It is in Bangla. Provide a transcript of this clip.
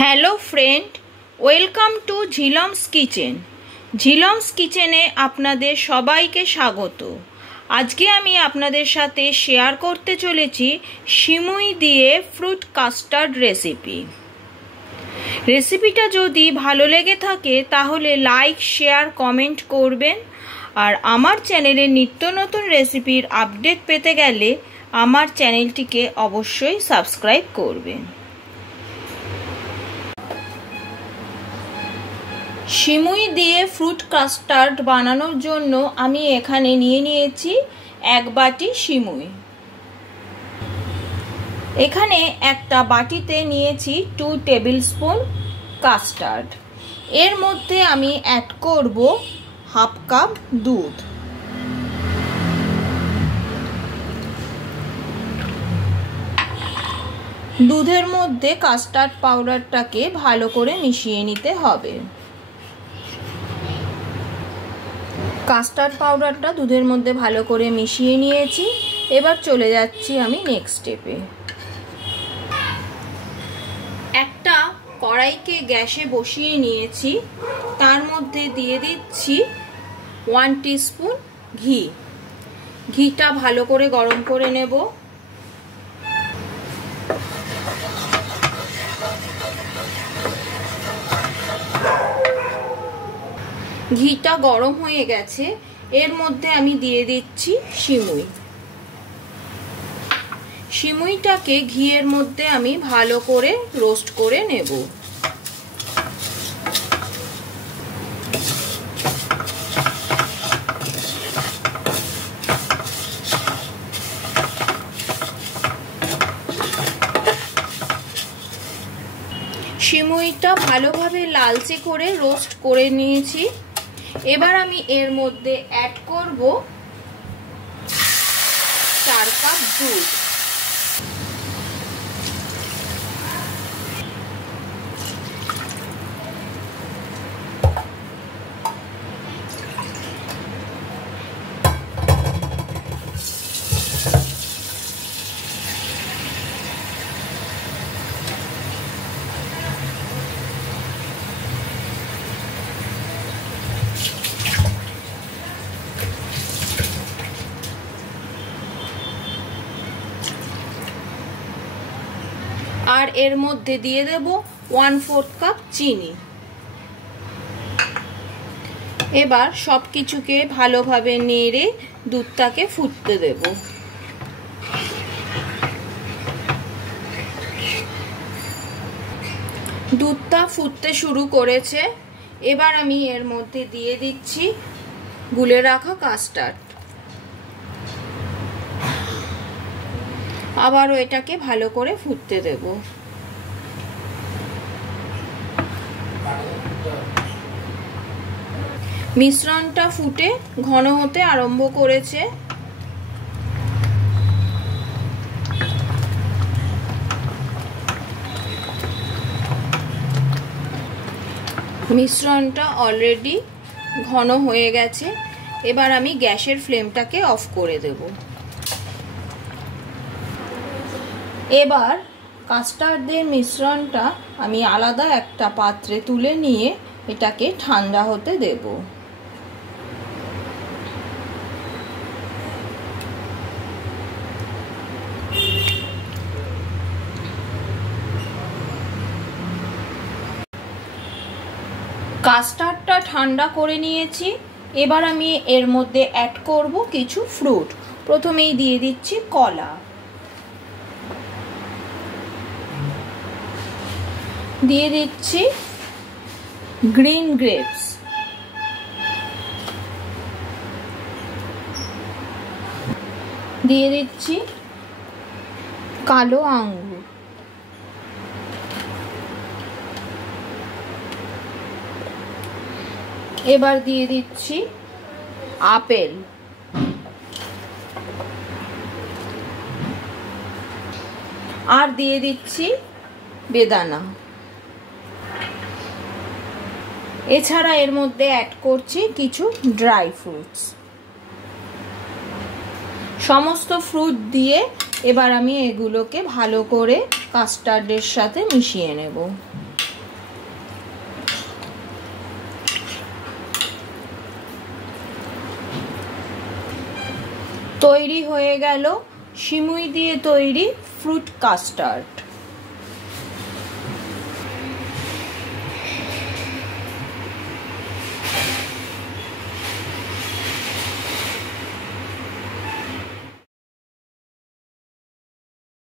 Hello friend, welcome to Jhilam's kitchen. Jhilam's কিচেনে আপনাদের সবাইকে স্বাগত। আজকে আমি আপনাদের সাথে শেয়ার করতে চলেছি সিমুই দিয়ে ফ্রুট কাস্টার্ড রেসিপিটা যদি ভালো লেগে থাকে তাহলে লাইক, শেয়ার, কমেন্ট করবেন। আর আমার চ্যানেলে নিত্য নতুন রেসিপির আপডেট পেতে গেলে আমার চ্যানেলটিকে অবশ্যই সাবস্ক্রাইব করবেন। সিমুই দিয়ে ফ্রুট কাস্টার্ড বানানোর জন্য আমি এখানে নিয়ে নিয়েছি 1 বাটি সিমুই। এখানে একটা বাটিতে নিয়েছি 2 টেবিল স্পুন কাস্টার্ড। এর মধ্যে আমি অ্যাড করব 1/2 কাপ দুধ। দুধের মধ্যে কাস্টার্ড পাউডারটাকে ভালো করে মিশিয়ে নিতে হবে। কাস্টার্ড পাউডারটা দুধের মধ্যে ভালো করে মিশিয়ে নিয়েছি। এবার চলে যাচ্ছি আমি নেক্সট স্টেপে। একটা কড়াইকে গ্যাসে বসিয়ে নিয়েছি, তার মধ্যে দিয়ে দিচ্ছি 1 টিস্পুন ঘি। ঘিটা ভালো করে গরম করে নেব। ঘিটা গরম হয়ে গেছে, এর মধ্যে আমি দিয়ে দিচ্ছি সিমুই। সিমুইটাকে ঘিয়ের মধ্যে আমি ভালো করে রোস্ট করে নেব। সিমুইটা ভালোভাবে লালচে করে রোস্ট করে নিয়েছি। এবার আমি এর মধ্যে অ্যাড করব 4 কাপ দুধ। আর এর মধ্যে দিয়ে দেব 1/4 কাপ চিনি। এবার সবকিছুকে ভালোভাবে নেড়ে দুধটাকে ফুটতে দেব। দুধটা ফুটতে শুরু করেছে। এবার আমি এর মধ্যে দিয়ে দিচ্ছি গুলে রাখা কাস্টার্ড। আবারও এটাকে ভালো করে ফুটতে দেব। মিশ্রণটা ফুটে ঘন হতে আরম্ভ করেছে। মিশ্রণটা অলরেডি ঘন হয়ে গেছে। এবার আমি গ্যাসের ফ্লেমটাকে অফ করে দেব। এবার কাস্টার্ডের মিশ্রণটা আমি আলাদা একটা পাত্রে তুলে নিয়ে এটাকে ঠান্ডা হতে দেব। কাস্টার্ডটা ঠান্ডা করে নিয়েছি। এবার আমি এর মধ্যে অ্যাড করব কিছু ফ্রুট। প্রথমেই দিয়ে দিচ্ছি কলা, দিয়ে দিচ্ছি গ্রিন গ্রেপস, দিয়ে দিচ্ছি কালো আঙ্গুর, এবার দিয়ে দিচ্ছি আপেল, আর দিয়ে দিচ্ছি বেদানা। এছাড়া এর মধ্যে অ্যাড করছি কিছু ড্রাই ফ্রুটস। সমস্ত ফ্রুট দিয়ে এবার আমি এগুলোকে ভালো করে কাস্টার্ডের সাথে মিশিয়ে নেব। তৈরি হয়ে গেল সিমুই দিয়ে তৈরি ফ্রুট কাস্টার্ড।